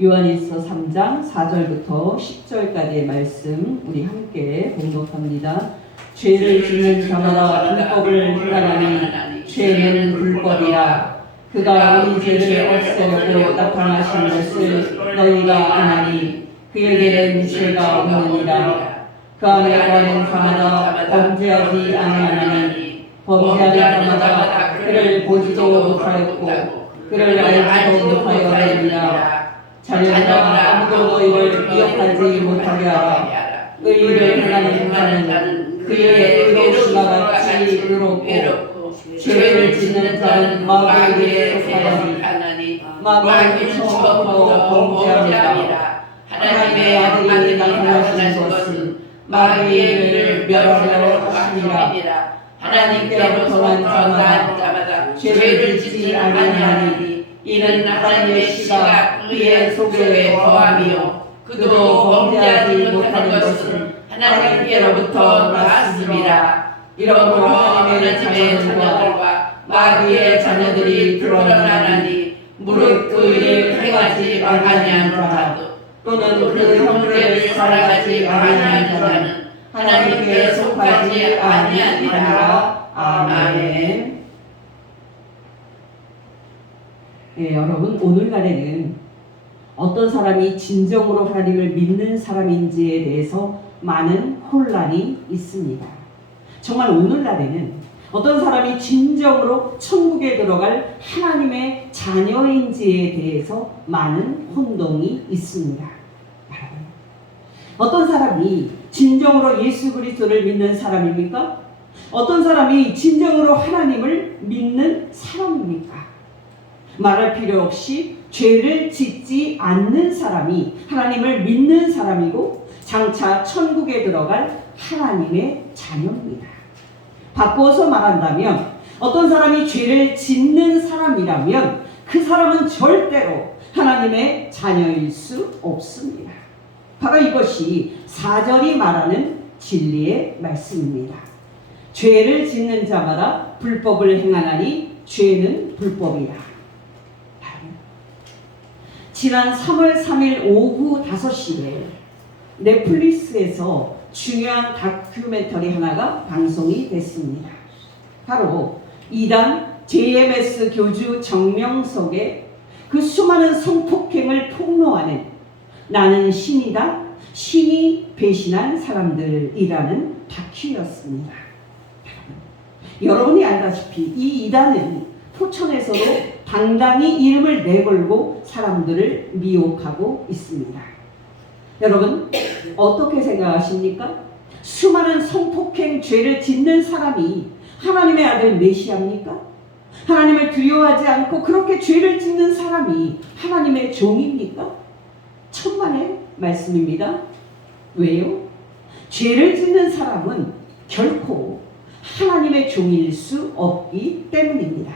요한일서 3장 4절부터 10절까지의 말씀 우리 함께 봉독합니다. 죄를 짓는 자마다 불법을 행하나니 죄는 불법이라. 그가 우리 죄를 없애려고 나타나신 것을 너희가 아나니 그에게는 죄가 없느니라. 그 안에 거하는 자마다 범죄하지 아니하나니 범죄하는 자마다 그를 보지도 못하였고 그를 알지도 못하였느니라. 자녀들아, 아무도 너희를 미혹하지 못하게 하라. 의를 행하는 자는 그의 의로우심과 같이 의롭고 죄를 짓는 자는 마귀에게 속하나니 마귀는 처음부터 범죄합니다. 하나님의 아들이 나타나신 것은 마귀의 일을 멸하려 하심이라. 하나님께로부터 난 자마다 죄를 짓지 아니하니 이는 하나님의 씨가 그의 속에 거함이요 그도 범죄하지 못하는 것은 하나님께로부터 났음이라. 이러므로 하나님의 자녀들과 마귀의 자녀들이 드러나나니 무릇 그 일을 행하지 아니한 자도 또는 그 형제를 사랑하지 아니한 자는 하나님께 속하지 아니하니라. 아멘. 네, 여러분, 오늘날에는 어떤 사람이 진정으로 하나님을 믿는 사람인지에 대해서 많은 혼란이 있습니다. 정말 오늘날에는 어떤 사람이 진정으로 천국에 들어갈 하나님의 자녀인지에 대해서 많은 혼동이 있습니다. 어떤 사람이 진정으로 예수 그리스도를 믿는 사람입니까? 어떤 사람이 진정으로 하나님을 믿는 사람입니까? 말할 필요 없이 죄를 짓지 않는 사람이 하나님을 믿는 사람이고 장차 천국에 들어갈 하나님의 자녀입니다. 바꿔서 말한다면 어떤 사람이 죄를 짓는 사람이라면 그 사람은 절대로 하나님의 자녀일 수 없습니다. 바로 이것이 4절이 말하는 진리의 말씀입니다. 죄를 짓는 자마다 불법을 행하나니 죄는 불법이라. 지난 3월 3일 오후 5시에 넷플릭스에서 중요한 다큐멘터리 하나가 방송이 됐습니다. 바로 이단 JMS 교주 정명석의 그 수많은 성폭행을 폭로하는 나는 신이다, 신이 배신한 사람들이라는 다큐였습니다. 여러분이 알다시피 이 이단은 포천에서도 당당히 이름을 내걸고 사람들을 미혹하고 있습니다. 여러분, 어떻게 생각하십니까? 수많은 성폭행 죄를 짓는 사람이 하나님의 아들 메시아입니까? 하나님을 두려워하지 않고 그렇게 죄를 짓는 사람이 하나님의 종입니까? 천만의 말씀입니다. 왜요? 죄를 짓는 사람은 결코 하나님의 종일 수 없기 때문입니다.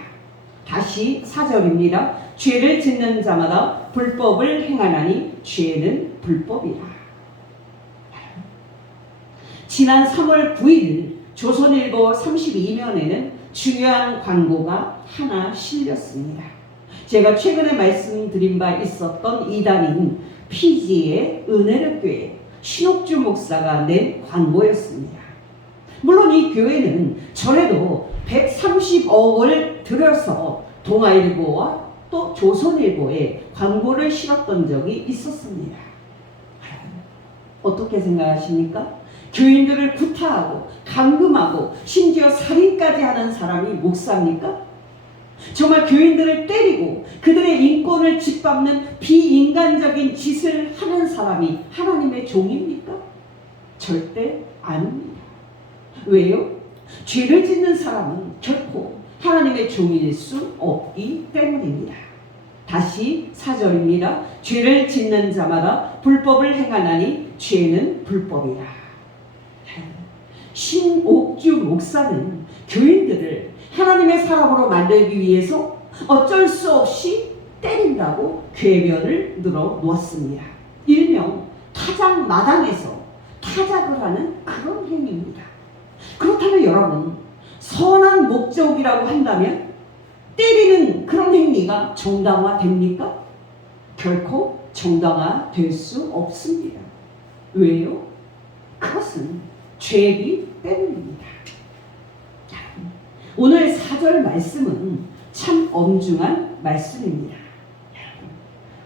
다시 4절입니다. 죄를 짓는 자마다 불법을 행하나니 죄는 불법이라. 지난 3월 9일 조선일보 32면에는 중요한 광고가 하나 실렸습니다. 제가 최근에 말씀드린 바 있었던 이단인 피지의 은혜력교회 신옥주 목사가 낸 광고였습니다. 물론 이 교회는 전에도 130억을 들여서 동아일보와 또 조선일보에 광고를 실었던 적이 있었습니다. 어떻게 생각하십니까? 교인들을 구타하고 감금하고 심지어 살인까지 하는 사람이 목사입니까? 정말 교인들을 때리고 그들의 인권을 짓밟는 비인간적인 짓을 하는 사람이 하나님의 종입니까? 절대 아닙니다. 왜요? 죄를 짓는 사람은 결코 하나님의 종일 수 없기 때문입니다. 다시 4절입니다. 죄를 짓는 자마다 불법을 행하나니 죄는 불법이라. 신옥주 목사는 교인들을 하나님의 사람으로 만들기 위해서 어쩔 수 없이 때린다고 궤변을 늘어 놓았습니다. 일명 타작 마당에서 타작을 하는 그런 행위입니다. 그렇다면 여러분, 선한 목적이라고 한다면 때리는 그런 행위가 정당화됩니까? 결코 정당화될 수 없습니다. 왜요? 그것은 죄이기 때문입니다. 오늘 4절 말씀은 참 엄중한 말씀입니다.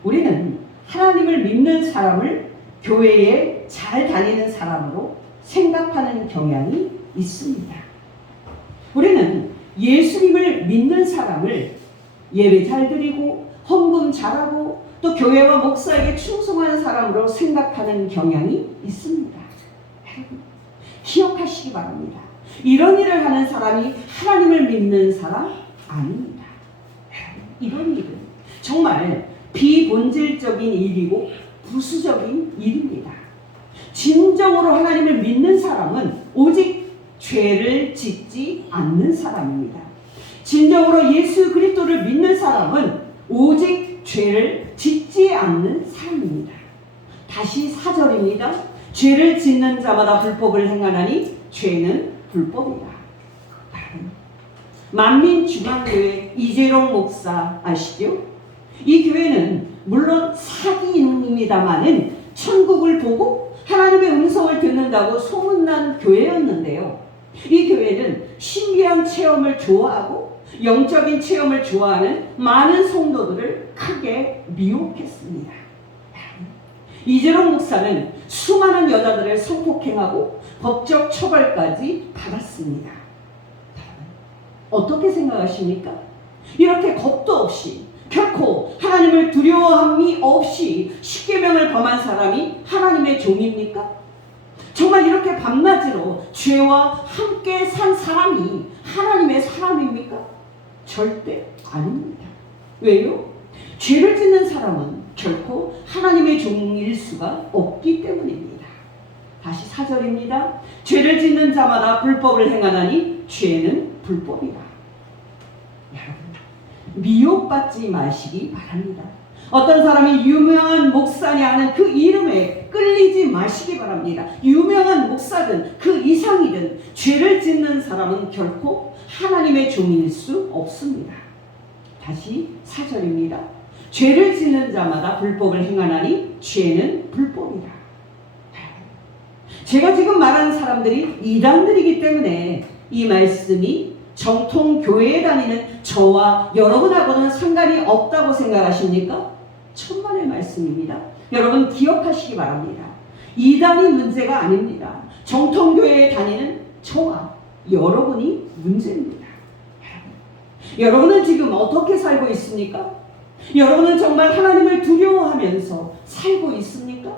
우리는 하나님을 믿는 사람을 교회에 잘 다니는 사람으로 생각하는 경향이 있습니다. 우리는 예수님을 믿는 사람을 예배 잘 드리고 헌금 잘하고 또 교회와 목사에게 충성하는 사람으로 생각하는 경향이 있습니다. 기억하시기 바랍니다. 이런 일을 하는 사람이 하나님을 믿는 사람 아닙니다. 이런 일은 정말 비본질적인 일이고 부수적인 일입니다. 진정으로 하나님을 믿는 사람은 오직 죄를 짓지 않는 사람입니다. 진정으로 예수 그리스도를 믿는 사람은 오직 죄를 짓지 않는 사람입니다. 다시 4절입니다. 죄를 짓는 자마다 불법을 행하나니 죄는 불법이다. 만민중앙교회 이재롱 목사 아시죠? 이 교회는 물론 사기입니다마는 천국을 보고 하나님의 음성을 듣는다고 소문난 교회였는데요. 이 교회는 신비한 체험을 좋아하고 영적인 체험을 좋아하는 많은 성도들을 크게 미혹했습니다. 이재롱 목사는 수많은 여자들을 성폭행하고 법적 처벌까지 받았습니다. 어떻게 생각하십니까? 이렇게 겁도 없이 결코 하나님을 두려워함이 없이 십계명을 범한 사람이 하나님의 종입니까? 정말 이렇게 밤낮으로 죄와 함께 산 사람이 하나님의 사람입니까? 절대 아닙니다. 왜요? 죄를 짓는 사람은 결코 하나님의 종일 수가 없기 때문입니다. 다시 4절입니다. 죄를 짓는 자마다 불법을 행하나니 죄는 불법이라. 여러분, 미혹받지 마시기 바랍니다. 어떤 사람이 유명한 목사냐 하는 그 이름에 끌리지 마시기 바랍니다. 유명한 목사든 그 이상이든 죄를 짓는 사람은 결코 하나님의 종일 수 없습니다. 다시 4절입니다. 죄를 짓는 자마다 불법을 행하나니 죄는 불법이라. 제가 지금 말하는 사람들이 이단들이기 때문에 이 말씀이 정통 교회에 다니는 저와 여러분하고는 상관이 없다고 생각하십니까? 천만의 말씀입니다. 여러분 기억하시기 바랍니다. 이단이 문제가 아닙니다. 정통 교회에 다니는 저와 여러분이 문제입니다. 여러분은 지금 어떻게 살고 있습니까? 여러분은 정말 하나님을 두려워하면서 살고 있습니까?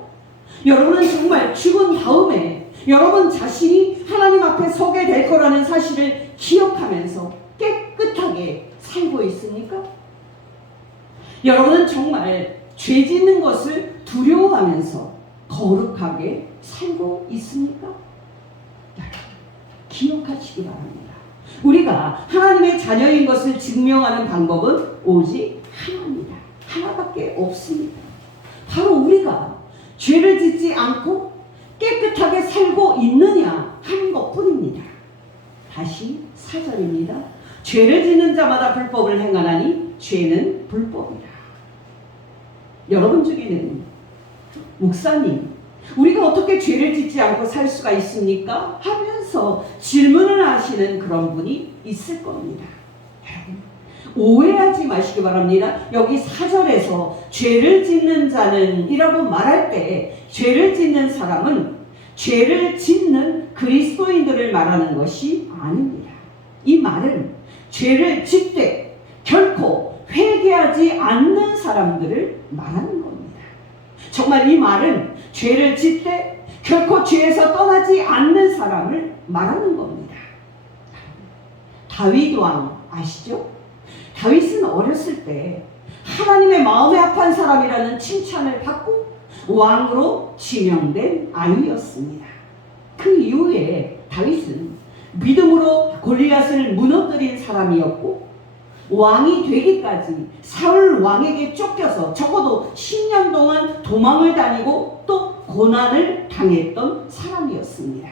여러분은 정말 죽은 다음에 여러분 자신이 하나님 앞에 서게 될 거라는 사실을 기억하면서 깨끗하게 살고 있습니까? 여러분은 정말 죄 짓는 것을 두려워하면서 거룩하게 살고 있습니까? 기억하시기 바랍니다. 우리가 하나님의 자녀인 것을 증명하는 방법은 오직 하나입니다. 하나밖에 없습니다. 바로 우리가 죄를 짓지 않고 깨끗하게 살고 있느냐 하는 것뿐입니다. 다시 4절입니다. 죄를 짓는 자마다 불법을 행하나니 죄는 불법이라. 여러분 중에는 목사님, 우리가 어떻게 죄를 짓지 않고 살 수가 있습니까? 하면서 질문을 하시는 그런 분이 있을 겁니다. 오해하지 마시기 바랍니다. 여기 4절에서 죄를 짓는 자는 이라고 말할 때 죄를 짓는 사람은 죄를 짓는 그리스도인들을 말하는 것이 아닙니다. 이 말은 죄를 짓되 결코 회개하지 않는 사람들을 말하는 겁니다. 정말 이 말은 죄를 짓되 결코 죄에서 떠나지 않는 사람을 말하는 겁니다. 다윗 왕 아시죠? 다윗은 어렸을 때 하나님의 마음에 합한 사람이라는 칭찬을 받고 왕으로 지명된 아이였습니다. 그 이후에 다윗은 믿음으로 골리앗을 무너뜨린 사람이었고 왕이 되기까지 사울 왕에게 쫓겨서 적어도 10년 동안 도망을 다니고 또 고난을 당했던 사람이었습니다.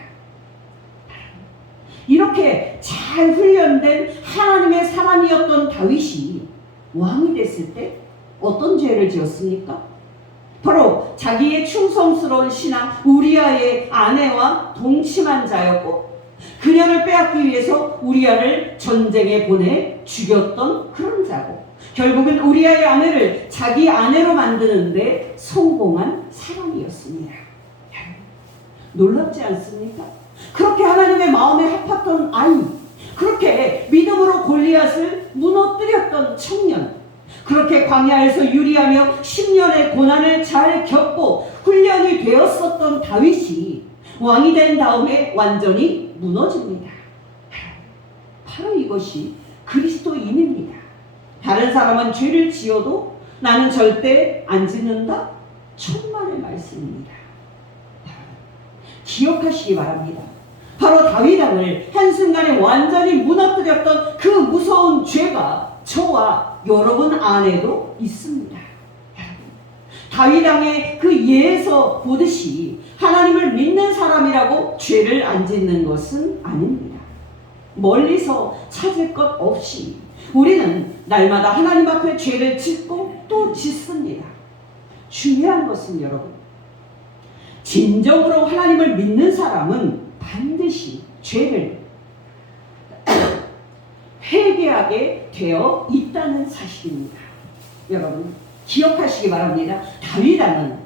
이렇게 잘 훈련된 하나님의 사람이었던 다윗이 왕이 됐을 때 어떤 죄를 지었습니까? 자기의 충성스러운 신하 우리아의 아내와 동침한 자였고 그녀를 빼앗기 위해서 우리아를 전쟁에 보내 죽였던 그런 자고 결국은 우리아의 아내를 자기 아내로 만드는데 성공한 사람이었습니다. 놀랍지 않습니까? 그렇게 하나님의 마음에 합했던 아이, 그렇게 믿음으로 골리앗을 무너뜨렸던 청년, 그렇게 광야에서 유리하며 10년의 고난을 잘 겪고 훈련이 되었었던 다윗이 왕이 된 다음에 완전히 무너집니다. 바로 이것이 그리스도인입니다. 다른 사람은 죄를 지어도 나는 절대 안 짓는다? 천만의 말씀입니다. 기억하시기 바랍니다. 바로 다윗 왕을 한순간에 완전히 무너뜨렸던 그 무서운 죄가 저와 여러분 안에도 있습니다. 다윗 왕의 그 예에서 보듯이 하나님을 믿는 사람이라고 죄를 안 짓는 것은 아닙니다. 멀리서 찾을 것 없이 우리는 날마다 하나님 앞에 죄를 짓고 또 짓습니다. 중요한 것은 여러분, 진정으로 하나님을 믿는 사람은 반드시 죄를 회개하게 되어 있다는 사실입니다. 여러분 기억하시기 바랍니다. 다윗 왕은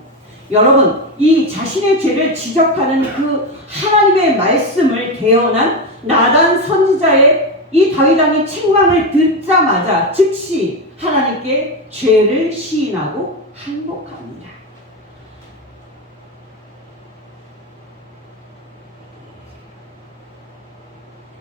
여러분 이 자신의 죄를 지적하는 그 하나님의 말씀을 대언한 나단 선지자의 이 다윗 왕이 책망을 듣자마자 즉시 하나님께 죄를 시인하고 항복합니다.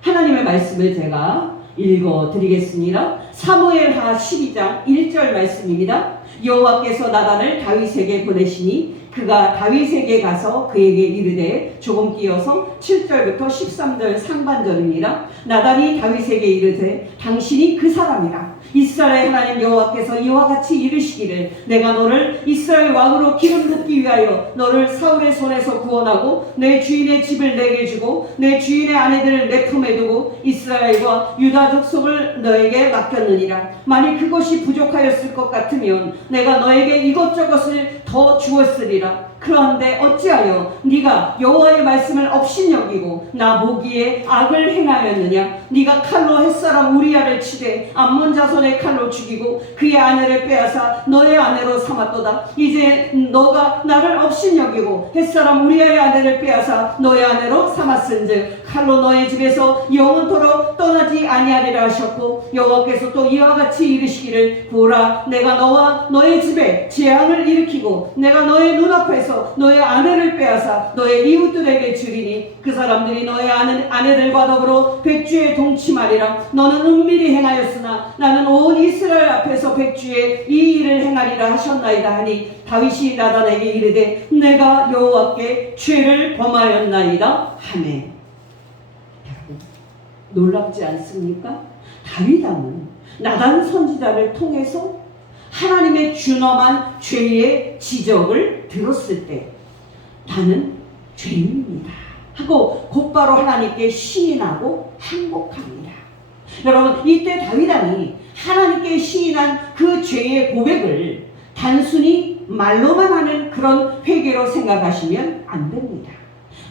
하나님의 말씀을 제가 읽어드리겠습니다. 사무엘하 12장 1절 말씀입니다. 여호와께서 나단을 다윗에게 보내시니 그가 다윗에게 가서 그에게 이르되, 조금 끼어서 7절부터 13절 상반절입니다. 나단이 다윗에게 이르되 당신이 그 사람이라. 이스라엘 하나님 여호와께서 이와 같이 이르시기를 내가 너를 이스라엘 왕으로 기름 붓기 위하여 너를 사울의 손에서 구원하고 내 주인의 집을 내게 주고 내 주인의 아내들을 내 품에 두고 이스라엘과 유다 족속을 너에게 맡겼느니라. 만일 그것이 부족하였을 것 같으면 내가 너에게 이것저것을 더 주었으리라. 그런데 어찌하여 네가 여호와의 말씀을 업신여기고 나 보기에 악을 행하였느냐? 네가 칼로 햇사람 우리아를 치되 암몬 자손의 칼로 죽이고 그의 아내를 빼앗아 너의 아내로 삼았도다. 이제 너가 나를 업신여기고 햇사람 우리아의 아내를 빼앗아 너의 아내로 삼았은즉 칼로 너의 집에서 영원토록 떠나지 아니하리라 하셨고, 여호와께서 또 이와 같이 이르시기를 보라, 내가 너와 너의 집에 재앙을 일으키고 내가 너의 눈앞에서 너의 아내를 빼앗아 너의 이웃들에게 주리니 그 사람들이 너의 아내들과 더불어 백주에 동침하리라. 너는 은밀히 행하였으나 나는 온 이스라엘 앞에서 백주에 이 일을 행하리라 하셨나이다 하니, 다윗이 나단에게 이르되 내가 여호와께 죄를 범하였나이다 하매. 놀랍지 않습니까? 다윗 왕은 나단 선지자를 통해서 하나님의 준엄한 죄의 지적을 들었을 때 나는 죄인입니다 하고 곧바로 하나님께 시인하고 항복합니다. 여러분 이때 다윗 왕이 하나님께 시인한 그 죄의 고백을 단순히 말로만 하는 그런 회개로 생각하시면 안 됩니다.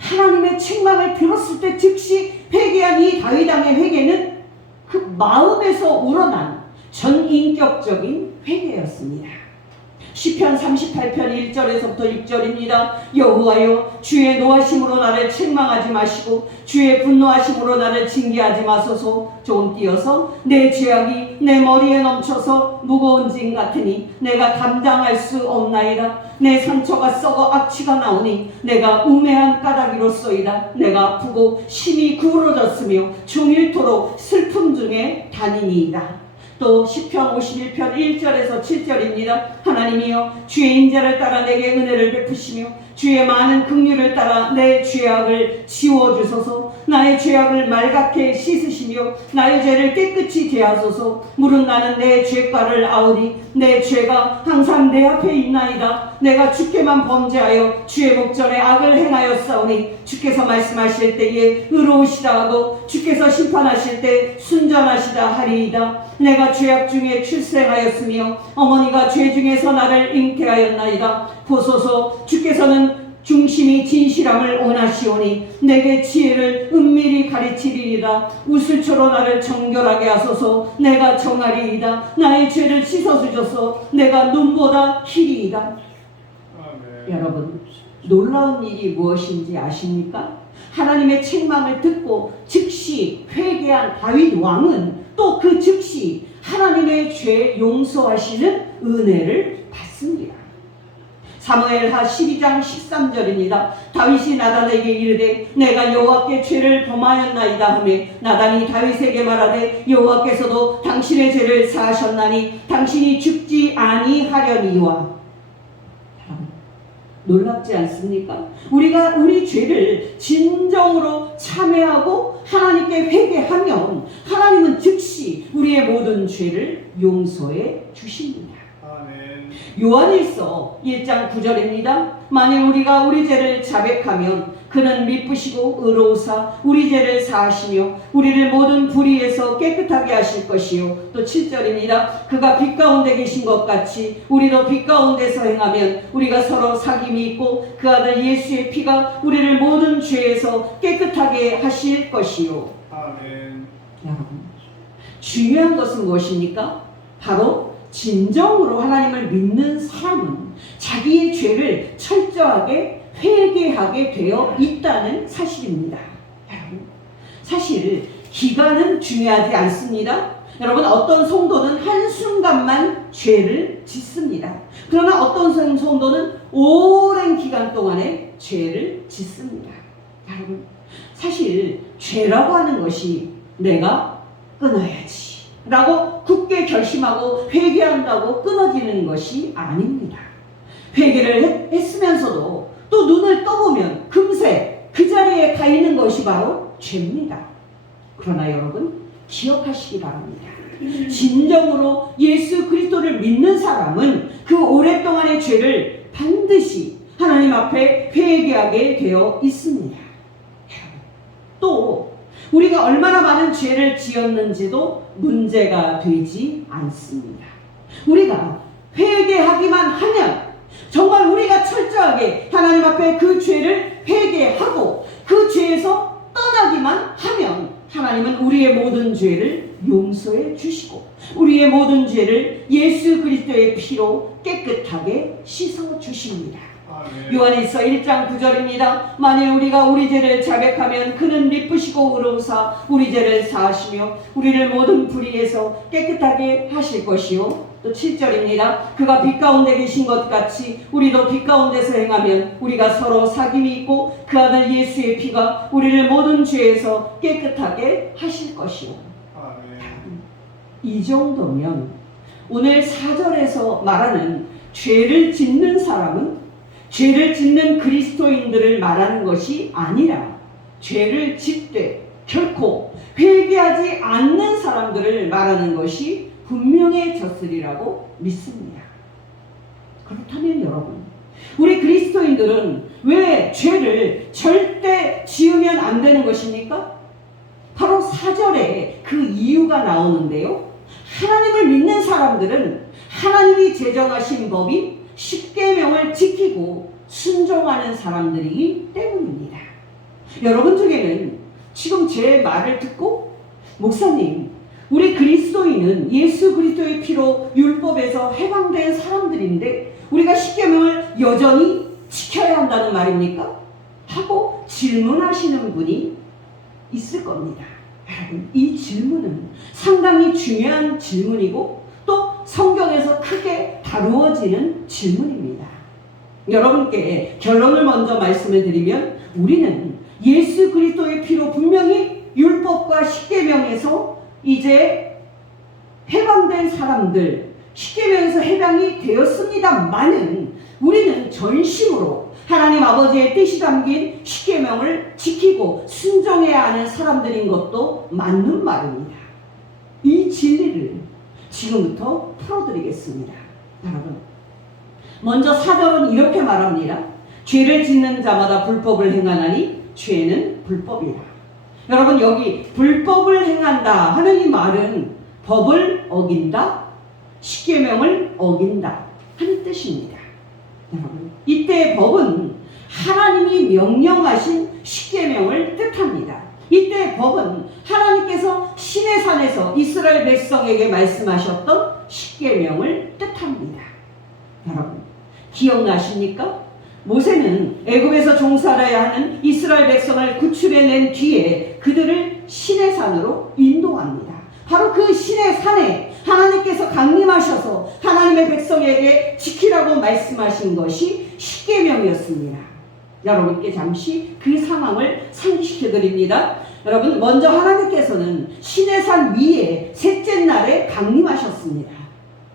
하나님의 책망을 들었을 때 즉시 회개한 이 다윗 왕의 회개는 그 마음에서 우러난 전인격적인 회개였습니다. 시편 38편 1절에서부터 6절입니다. 여호와여, 주의 노하심으로 나를 책망하지 마시고 주의 분노하심으로 나를 징계하지 마소서. 조금 띄어서 내 죄악이 내 머리에 넘쳐서 무거운 짐 같으니 내가 감당할 수 없나이다. 내 상처가 썩어 악취가 나오니 내가 우매한 까닭이로소이다. 내가 아프고 심히 구부러졌으며 종일토록 슬픔 중에 다니니이다. 또 시편 51편 1절에서 7절입니다. 하나님이여, 주의 인자를 따라 내게 은혜를 베푸시며 주의 많은 긍휼을 따라 내 죄악을 지워주소서. 나의 죄악을 말갛게 씻으시며 나의 죄를 깨끗이 대하소서. 물은 나는 내 죄가를 아우리 내 죄가 항상 내 앞에 있나이다. 내가 주께만 범죄하여 주의 목전에 악을 행하였사오니 주께서 말씀하실 때에 의로우시다 하고 주께서 심판하실 때 순전하시다 하리이다. 내가 죄악 중에 출생하였으며 어머니가 죄 중에서 나를 잉태하였나이다. 보소서, 주께서는 중심이 진실함을 원하시오니 내게 지혜를 은밀히 가르치리이다. 우슬초로 나를 정결하게 하소서. 내가 정하리이다. 나의 죄를 씻어주소서. 내가 눈보다 희리이다. 여러분, 놀라운 일이 무엇인지 아십니까? 하나님의 책망을 듣고 즉시 회개한 다윗 왕은 또 그 즉시 하나님의 죄 용서하시는 은혜를 받습니다. 사무엘하 12장 13절입니다. 다윗이 나단에게 이르되 내가 여호와께 죄를 범하였나이다 하며 나단이 다윗에게 말하되 여호와께서도 당신의 죄를 사하셨나니 당신이 죽지 아니하려니와. 놀랍지 않습니까? 우리가 우리 죄를 진정으로 참회하고 하나님께 회개하면 하나님은 즉시 우리의 모든 죄를 용서해 주십니다. 요한일서 1장 9절입니다. 만일 우리가 우리 죄를 자백하면 그는 미쁘시고 의로우사 우리 죄를 사하시며 우리를 모든 불의에서 깨끗하게 하실 것이요. 또 7절입니다. 그가 빛 가운데 계신 것 같이 우리도 빛 가운데서 행하면 우리가 서로 사귐이 있고 그 아들 예수의 피가 우리를 모든 죄에서 깨끗하게 하실 것이요. 아멘. 여러분, 중요한 것은 무엇입니까? 바로 진정으로 하나님을 믿는 사람은 자기의 죄를 철저하게 회개하게 되어 있다는 사실입니다. 여러분, 사실 기간은 중요하지 않습니다. 여러분, 어떤 성도는 한순간만 죄를 짓습니다. 그러나 어떤 성도는 오랜 기간 동안에 죄를 짓습니다. 여러분, 사실 죄라고 하는 것이 내가 끊어야지 라고 굳게 결심하고 회개한다고 끊어지는 것이 아닙니다. 회개를 했으면서도 또 눈을 떠보면 금세 그 자리에 가 있는 것이 바로 죄입니다. 그러나 여러분, 기억하시기 바랍니다. 진정으로 예수 그리스도를 믿는 사람은 그 오랫동안의 죄를 반드시 하나님 앞에 회개하게 되어 있습니다. 또 우리가 얼마나 많은 죄를 지었는지도 문제가 되지 않습니다. 우리가 회개하기만 하면, 정말 우리가 철저하게 하나님 앞에 그 죄를 회개하고 그 죄에서 떠나기만 하면 하나님은 우리의 모든 죄를 용서해 주시고 우리의 모든 죄를 예수 그리스도의 피로 깨끗하게 씻어 주십니다. 요한일서 1장 9절입니다. 만일 우리가 우리 죄를 자백하면 그는 미쁘시고 의로우사 우리 죄를 사하시며 우리를 모든 불의에서 깨끗하게 하실 것이요. 또 7절입니다. 그가 빛 가운데 계신 것 같이 우리도 빛 가운데서 행하면 우리가 서로 사귐이 있고 그 아들 예수의 피가 우리를 모든 죄에서 깨끗하게 하실 것이요. 이 정도면 오늘 4절에서 말하는 죄를 짓는 사람은 죄를 짓는 그리스도인들을 말하는 것이 아니라 죄를 짓되 결코 회개하지 않는 사람들을 말하는 것이 분명해졌으리라고 믿습니다. 그렇다면 여러분, 우리 그리스도인들은 왜 죄를 절대 지으면 안 되는 것입니까? 바로 4절에 그 이유가 나오는데요. 하나님을 믿는 사람들은 하나님이 제정하신 법인 십계명을 지키고 순종하는 사람들이기 때문입니다. 여러분 중에는 지금 제 말을 듣고 목사님, 우리 그리스도인은 예수 그리스도의 피로 율법에서 해방된 사람들인데 우리가 십계명을 여전히 지켜야 한다는 말입니까? 하고 질문하시는 분이 있을 겁니다. 여러분, 이 질문은 상당히 중요한 질문이고 또 성경에서 크게 다루어지는 질문입니다. 여러분께 결론을 먼저 말씀을 드리면 우리는 예수 그리스도의 피로 분명히 율법과 십계명에서 이제 해방된 사람들, 십계명에서 해방이 되었습니다만은 우리는 전심으로 하나님 아버지의 뜻이 담긴 십계명을 지키고 순종해야 하는 사람들인 것도 맞는 말입니다. 이 진리를 지금부터 풀어드리겠습니다. 여러분, 먼저 4절은 이렇게 말합니다. 죄를 짓는 자마다 불법을 행하나니 죄는 불법이라. 여러분, 여기 불법을 행한다 하는 이 말은 법을 어긴다, 십계명을 어긴다 하는 뜻입니다. 여러분, 이때 법은 하나님이 명령하신 십계명을 뜻합니다. 이때 법은 하나님께서 시내산에서 이스라엘 백성에게 말씀하셨던 십계명을 뜻합니다. 여러분, 기억나십니까? 모세는 애굽에서 종살아야 하는 이스라엘 백성을 구출해낸 뒤에 그들을 시내산으로 인도합니다. 바로 그 시내산에 하나님께서 강림하셔서 하나님의 백성에게 지키라고 말씀하신 것이 십계명이었습니다. 여러분께 잠시 그 상황을 상기시켜 드립니다. 여러분, 먼저 하나님께서는 시내산 위에 셋째 날에 강림하셨습니다.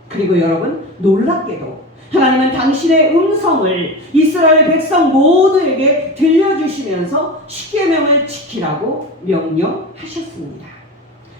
그리고 여러분, 놀랍게도 하나님은 당신의 음성을 이스라엘 백성 모두에게 들려주시면서 십계명을 지키라고 명령하셨습니다.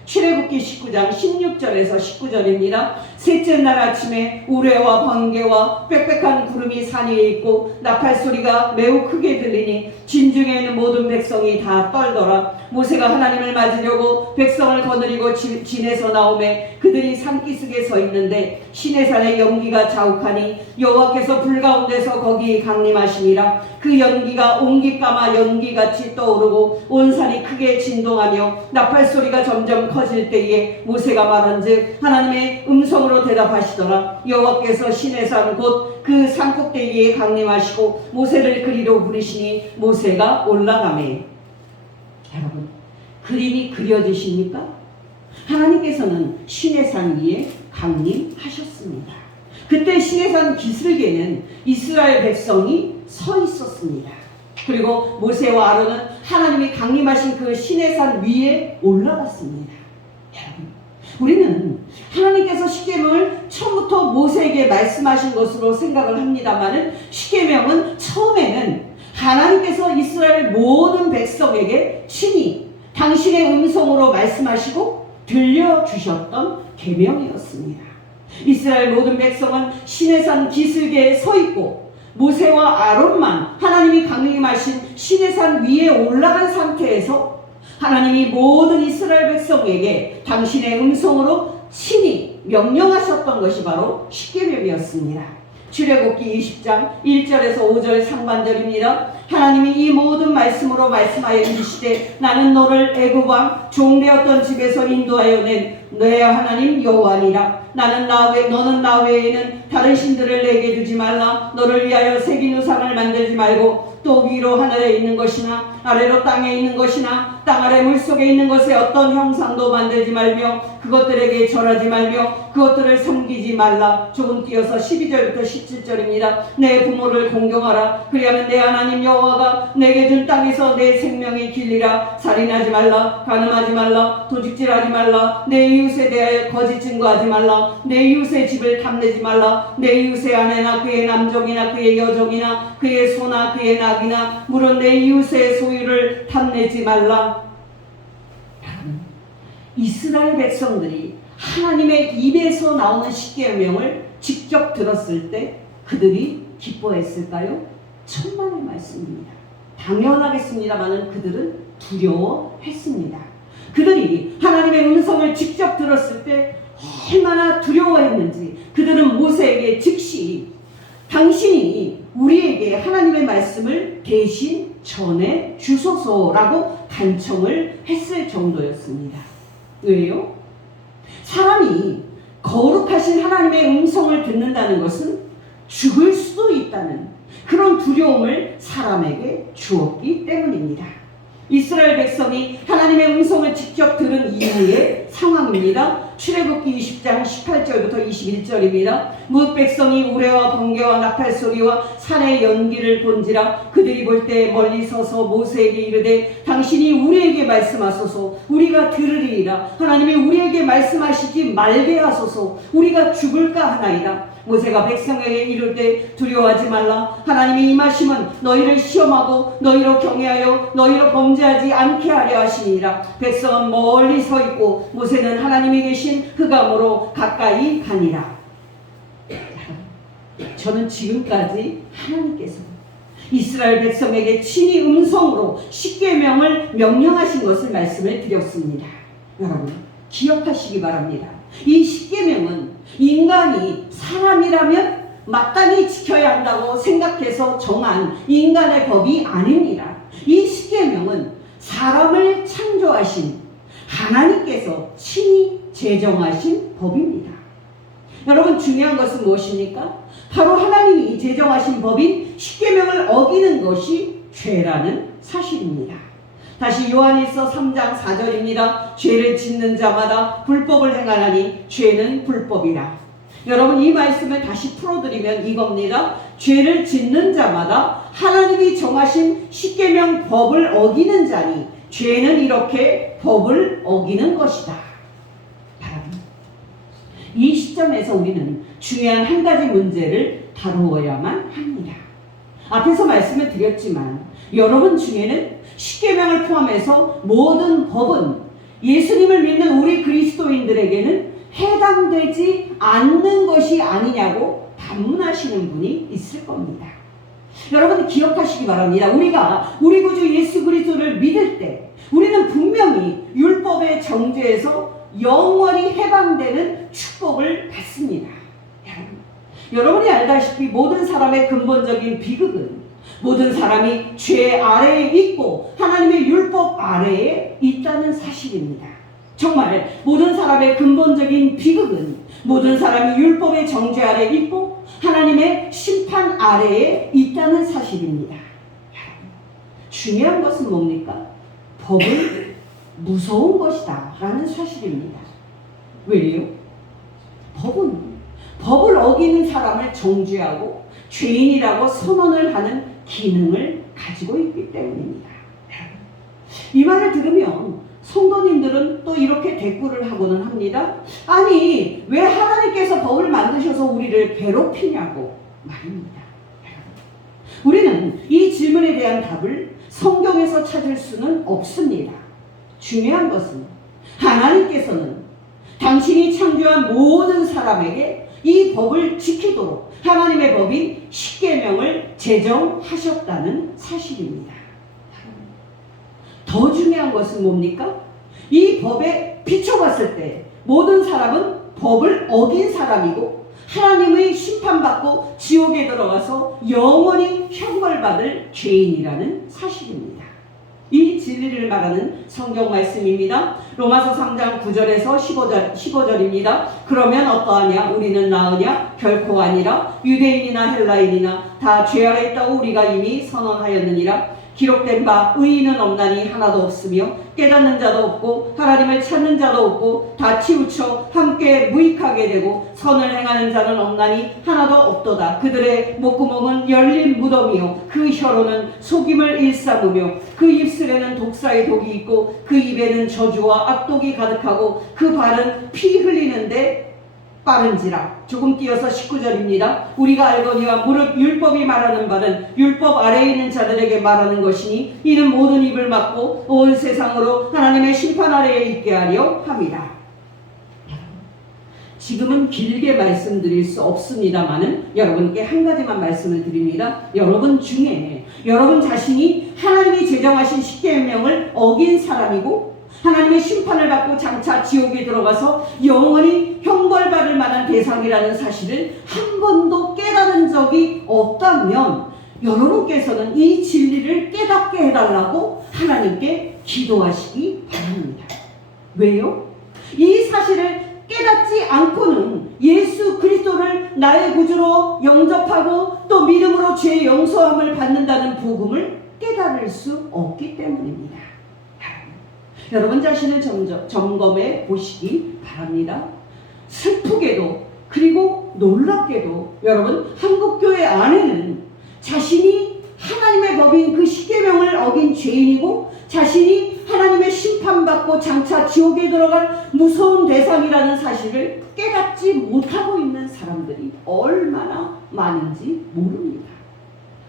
출애굽기 19장 16절에서 19절입니다. 셋째 날 아침에 우레와 번개와 빽빽한 구름이 산 위에 있고 나팔 소리가 매우 크게 들리니 진중에 있는 모든 백성이 다 떨더라. 모세가 하나님을 맞으려고 백성을 거느리고 진에서 나오매 그들이 산기슭에 서 있는데 시내산의 연기가 자욱하니 여호와께서 불 가운데서 거기 강림하시니라. 그 연기가 옹기까마 연기같이 떠오르고 온 산이 크게 진동하며 나팔 소리가 점점 커질 때에 모세가 말한즉 하나님의 음성으로 대답하시더라. 여호와께서 시내산 곧 그 산꼭대기에 강림하시고 모세를 그리로 부르시니 모세가 올라가매. 여러분, 그림이 그려지십니까? 하나님께서는 시내산 위에 강림하셨습니다. 그때 시내산 기슭에는 이스라엘 백성이 서 있었습니다. 그리고 모세와 아론은 하나님이 강림하신 그 시내산 위에 올라갔습니다. 여러분, 우리는 하나님께서 십계명을 처음부터 모세에게 말씀하신 것으로 생각을 합니다마는 십계명은 처음에는 하나님께서 이스라엘 모든 백성에게 친히 당신의 음성으로 말씀하시고 들려주셨던 계명이었습니다. 이스라엘 모든 백성은 시내산 기슭에 서 있고 모세와 아론만 하나님이 강림하신 시내산 위에 올라간 상태에서 하나님이 모든 이스라엘 백성에게 당신의 음성으로 친히 명령하셨던 것이 바로 십계명이었습니다. 출애굽기 20장 1절에서 5절 상반절입니다. 하나님이 이 모든 말씀으로 말씀하여 이르시되 나는 너를 애굽 왕 종되었던 집에서 인도하여 낸 너의 하나님 여호와니라. 너는 나 외에는 다른 신들을 내게 두지 말라. 너를 위하여 새긴 우상을 만들지 말고 또 위로 하늘에 있는 것이나 아래로 땅에 있는 것이나 땅 아래 물속에 있는 것에 어떤 형상도 만들지 말며 그것들에게 절하지 말며 그것들을 섬기지 말라. 조금 띄어서 12절부터 17절입니다. 내 부모를 공경하라. 그리하면 내 하나님 여호와가 내게 준 땅에서 내 생명이 길리라. 살인하지 말라. 간음하지 말라. 도둑질하지 말라. 내 이웃에 대하여 거짓 증거하지 말라. 내 이웃의 집을 탐내지 말라. 내 이웃의 아내나 그의 남종이나 그의 여종이나 그의 소나 그의 낙이나 물은 내 이웃의 소유를 탐내지 말라. 이스라엘 백성들이 하나님의 입에서 나오는 십계명을 직접 들었을 때 그들이 기뻐했을까요? 천만의 말씀입니다. 당연하겠습니다마는 그들은 두려워했습니다. 그들이 하나님의 음성을 직접 들었을 때 얼마나 두려워했는지 그들은 모세에게 즉시 당신이 우리에게 하나님의 말씀을 대신 전해 주소서라고 간청을 했을 정도였습니다. 왜요? 사람이 거룩하신 하나님의 음성을 듣는다는 것은 죽을 수도 있다는 그런 두려움을 사람에게 주었기 때문입니다. 이스라엘 백성이 하나님의 음성을 직접 들은 이후의 상황입니다. 출애굽기 20장 18절부터 21절입니다. 뭇 백성이 우레와 번개와 나팔 소리와 산의 연기를 본지라 그들이 볼 때 멀리 서서 모세에게 이르되 당신이 우리에게 말씀하소서 우리가 들으리이다. 하나님이 우리에게 말씀하시지 말게 하소서 우리가 죽을까 하나이다. 모세가 백성에게 이를 때 두려워하지 말라. 하나님이 임하심은 너희를 시험하고 너희로 경외하여 너희로 범죄하지 않게 하려 하시니라. 백성은 멀리 서 있고 모세는 하나님이 계신 흑암으로 가까이 가니라. 저는 지금까지 하나님께서 이스라엘 백성에게 친히 음성으로 십계명을 명령하신 것을 말씀을 드렸습니다. 여러분 기억하시기 바랍니다. 이 십계명은 인간이 사람이라면 마땅히 지켜야 한다고 생각해서 정한 인간의 법이 아닙니다. 이 십계명은 사람을 창조하신 하나님께서 친히 제정하신 법입니다. 여러분 중요한 것은 무엇입니까? 바로 하나님이 제정하신 법인 십계명을 어기는 것이 죄라는 사실입니다. 다시 요한일서 3장 4절입니다. 죄를 짓는 자마다 불법을 행하나니 죄는 불법이라. 여러분 이 말씀을 다시 풀어드리면 이겁니다. 죄를 짓는 자마다 하나님이 정하신 십계명 법을 어기는 자니 죄는 이렇게 법을 어기는 것이다. 이 시점에서 우리는 중요한 한 가지 문제를 다루어야만 합니다. 앞에서 말씀을 드렸지만 여러분 중에는 십계명을 포함해서 모든 법은 예수님을 믿는 우리 그리스도인들에게는 해당되지 않는 것이 아니냐고 반문하시는 분이 있을 겁니다. 여러분 기억하시기 바랍니다. 우리가 우리 구주 예수 그리스도를 믿을 때 우리는 분명히 율법의 정죄에서 영원히 해방되는 축복을 받습니다. 여러분이 알다시피 모든 사람의 근본적인 비극은 모든 사람이 죄 아래에 있고 하나님의 율법 아래에 있다는 사실입니다. 정말 모든 사람의 근본적인 비극은 모든 사람이 율법의 정죄 아래에 있고 하나님의 심판 아래에 있다는 사실입니다. 중요한 것은 뭡니까? 법은 무서운 것이다 라는 사실입니다. 왜요? 법을 어기는 사람을 정죄하고 죄인이라고 선언을 하는 기능을 가지고 있기 때문입니다. 이 말을 들으면 성도님들은 또 이렇게 대꾸를 하고는 합니다. 아니 왜 하나님께서 법을 만드셔서 우리를 괴롭히냐고 말입니다. 우리는 이 질문에 대한 답을 성경에서 찾을 수는 없습니다. 중요한 것은 하나님께서는 당신이 창조한 모든 사람에게 이 법을 지키도록 하나님의 법인 십계명을 제정하셨다는 사실입니다. 더 중요한 것은 뭡니까? 이 법에 비춰봤을 때 모든 사람은 법을 어긴 사람이고 하나님의 심판받고 지옥에 들어가서 영원히 형벌받을 죄인이라는 사실입니다. 이 진리를 말하는 성경 말씀입니다. 로마서 3장 9절에서 15절입니다. 그러면 어떠하냐? 우리는 나으냐? 결코 아니라 유대인이나 헬라인이나 다 죄 아래 있다고 우리가 이미 선언하였느니라. 기록된 바 의인은 없나니 하나도 없으며 깨닫는 자도 없고 하나님을 찾는 자도 없고 다 치우쳐 함께 무익하게 되고 선을 행하는 자는 없나니 하나도 없도다. 그들의 목구멍은 열린 무덤이요 그 혀로는 속임을 일삼으며 그 입술에는 독사의 독이 있고 그 입에는 저주와 악독이 가득하고 그 발은 피 흘리는데 빠른지라. 조금 띄어서 19절입니다. 우리가 알거니와 무릇 율법이 말하는 바는 율법 아래에 있는 자들에게 말하는 것이니 이는 모든 입을 막고 온 세상으로 하나님의 심판 아래에 있게 하려 함이라. 지금은 길게 말씀드릴 수 없습니다만은 여러분께 한 가지만 말씀을 드립니다. 여러분 중에 여러분 자신이 하나님이 제정하신 십계명을 어긴 사람이고 하나님의 심판을 받고 장차 지옥에 들어가서 영원히 형벌받을 만한 대상이라는 사실을 한 번도 깨달은 적이 없다면 여러분께서는 이 진리를 깨닫게 해달라고 하나님께 기도하시기 바랍니다. 왜요? 이 사실을 깨닫지 않고는 예수 그리스도를 나의 구주로 영접하고 또 믿음으로 죄 용서함을 받는다는 복음을 깨달을 수 없기 때문입니다. 여러분 자신을 점검해 보시기 바랍니다. 슬프게도 그리고 놀랍게도 여러분 한국교회 안에는 자신이 하나님의 법인 그 십계명을 어긴 죄인이고 자신이 하나님의 심판받고 장차 지옥에 들어갈 무서운 대상이라는 사실을 깨닫지 못하고 있는 사람들이 얼마나 많은지 모릅니다.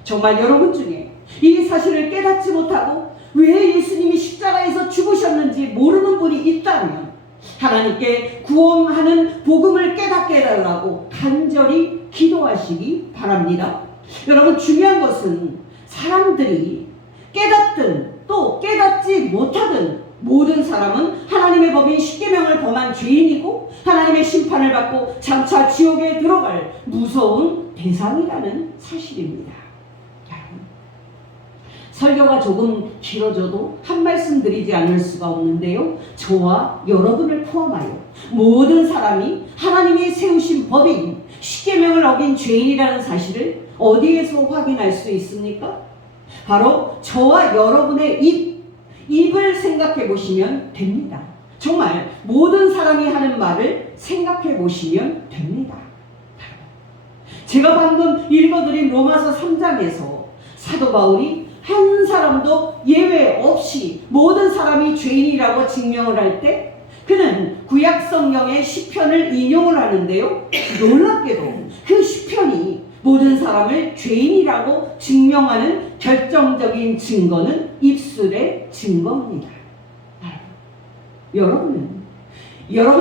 정말 여러분 중에 이 사실을 깨닫지 못하고 왜 예수님이 십자가에서 죽으셨는지 모르는 분이 있다면 하나님께 구원하는 복음을 깨닫게 해달라고 간절히 기도하시기 바랍니다. 여러분, 중요한 것은 사람들이 깨닫든 또 깨닫지 못하든 모든 사람은 하나님의 법인 십계명을 범한 죄인이고 하나님의 심판을 받고 장차 지옥에 들어갈 무서운 대상이라는 사실입니다. 설교가 조금 길어져도 한 말씀 드리지 않을 수가 없는데요. 저와 여러분을 포함하여 모든 사람이 하나님이 세우신 법인 십계명을 어긴 죄인이라는 사실을 어디에서 확인할 수 있습니까? 바로 저와 여러분의 입을 생각해 보시면 됩니다. 정말 모든 사람이 하는 말을 생각해 보시면 됩니다. 제가 방금 읽어드린 로마서 3장에서 사도 바울이 한 사람도 예외 없이 모든 사람이 죄인이라고 증명을 할 때 그는 구약 성경의 시편을 인용을 하는데요. 놀랍게도 그 시편이 모든 사람을 죄인이라고 증명하는 결정적인 증거는 입술의 증거입니다. 여러분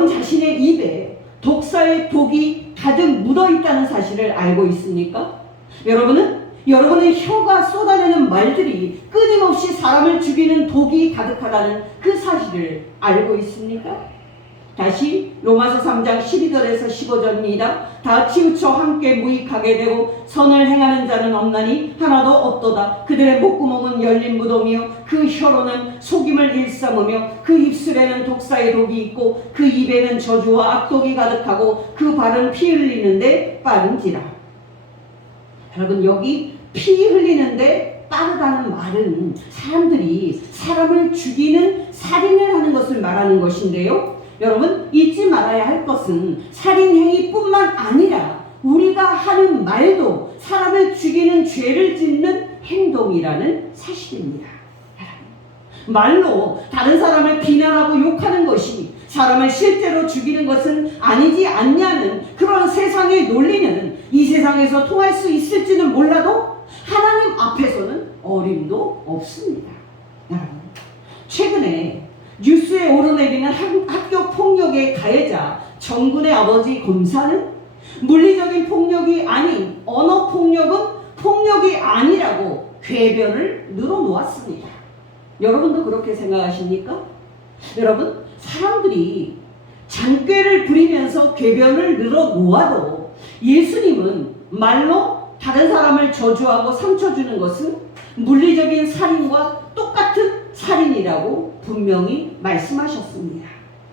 자신의 입에 독사의 독이 가득 묻어 있다는 사실을 알고 있습니까? 여러분은 혀가 쏟아내는 말들이 끊임없이 사람을 죽이는 독이 가득하다는 그 사실을 알고 있습니까? 다시 로마서 3장 12절에서 15절입니다. 다 치우쳐 함께 무익하게 되고 선을 행하는 자는 없나니 하나도 없도다. 그들의 목구멍은 열린 무덤이요 그 혀로는 속임을 일삼으며 그 입술에는 독사의 독이 있고 그 입에는 저주와 악독이 가득하고 그 발은 피 흘리는데 빠른지라. 여러분, 여기 피 흘리는데 빠르다는 말은 사람들이 사람을 죽이는 살인을 하는 것을 말하는 것인데요. 여러분, 잊지 말아야 할 것은 살인 행위뿐만 아니라 우리가 하는 말도 사람을 죽이는 죄를 짓는 행동이라는 사실입니다. 말로 다른 사람을 비난하고 욕하는 것이 사람을 실제로 죽이는 것은 아니지 않냐는 그런 세상의 논리는 이 세상에서 통할 수 있을지는 몰라도 하나님 앞에서는 어림도 없습니다. 최근에 뉴스에 오르내리는 학교 폭력의 가해자 정군의 아버지 검사는 물리적인 폭력이 아닌 언어 폭력은 폭력이 아니라고 궤변을 늘어놓았습니다. 여러분도 그렇게 생각하십니까? 여러분, 사람들이 장꾀를 부리면서 궤변을 늘어놓아도 예수님은 말로 다른 사람을 저주하고 상처 주는 것은 물리적인 살인과 똑같은 살인이라고 분명히 말씀하셨습니다.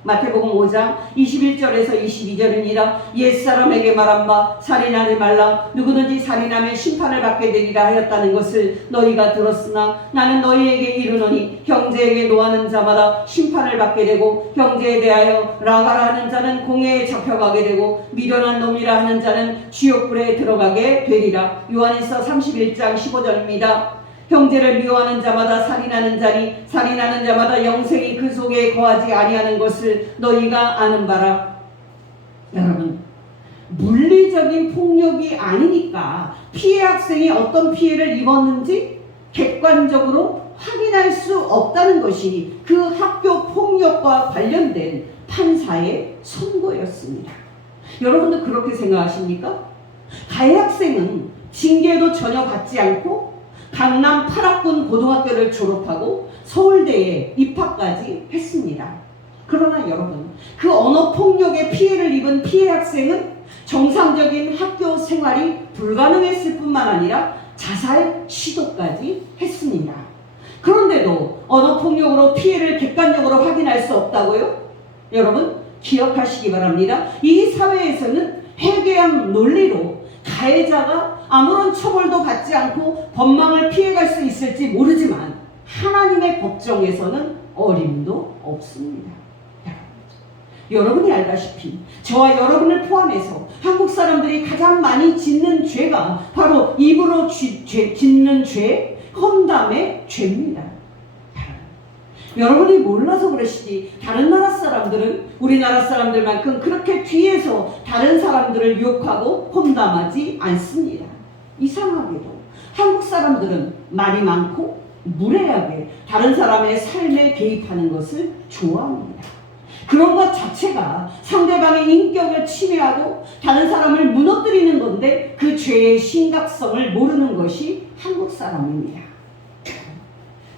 마태복음 5장 21절에서 22절입니다. 옛사람에게 말한 바 살인하지 말라. 누구든지 살인하면 심판을 받게 되리라 하였다는 것을 너희가 들었으나 나는 너희에게 이르노니 형제에게 노하는 자마다 심판을 받게 되고 형제에 대하여 라가라 하는 자는 공회에 잡혀가게 되고 미련한 놈이라 하는 자는 지옥불에 들어가게 되리라. 요한일서 31장 15절입니다. 형제를 미워하는 자마다 살인하는 자니 살인하는 자마다 영생이 그 속에 거하지 아니하는 것을 너희가 아는 바라. 여러분, 물리적인 폭력이 아니니까 피해 학생이 어떤 피해를 입었는지 객관적으로 확인할 수 없다는 것이 그 학교 폭력과 관련된 판사의 선고였습니다. 여러분도 그렇게 생각하십니까? 가해 학생은 징계도 전혀 받지 않고 강남 8학군 고등학교를 졸업하고 서울대에 입학까지 했습니다. 그러나 여러분, 그 언어폭력의 피해를 입은 피해 학생은 정상적인 학교 생활이 불가능했을 뿐만 아니라 자살 시도까지 했습니다. 그런데도 언어폭력으로 피해를 객관적으로 확인할 수 없다고요? 여러분, 기억하시기 바랍니다. 이 사회에서는 회계학 논리로 가해자가 아무런 처벌도 받지 않고 법망을 피해갈 수 있을지 모르지만 하나님의 법정에서는 어림도 없습니다. 여러분이 알다시피 저와 여러분을 포함해서 한국 사람들이 가장 많이 짓는 죄가 바로 입으로 짓는 죄, 험담의 죄입니다. 여러분이 몰라서 그러시지 다른 나라 사람들은 우리나라 사람들만큼 그렇게 뒤에서 다른 사람들을 욕하고 험담하지 않습니다. 이상하게도 한국 사람들은 말이 많고 무례하게 다른 사람의 삶에 개입하는 것을 좋아합니다. 그런 것 자체가 상대방의 인격을 침해하고 다른 사람을 무너뜨리는 건데 그 죄의 심각성을 모르는 것이 한국 사람입니다.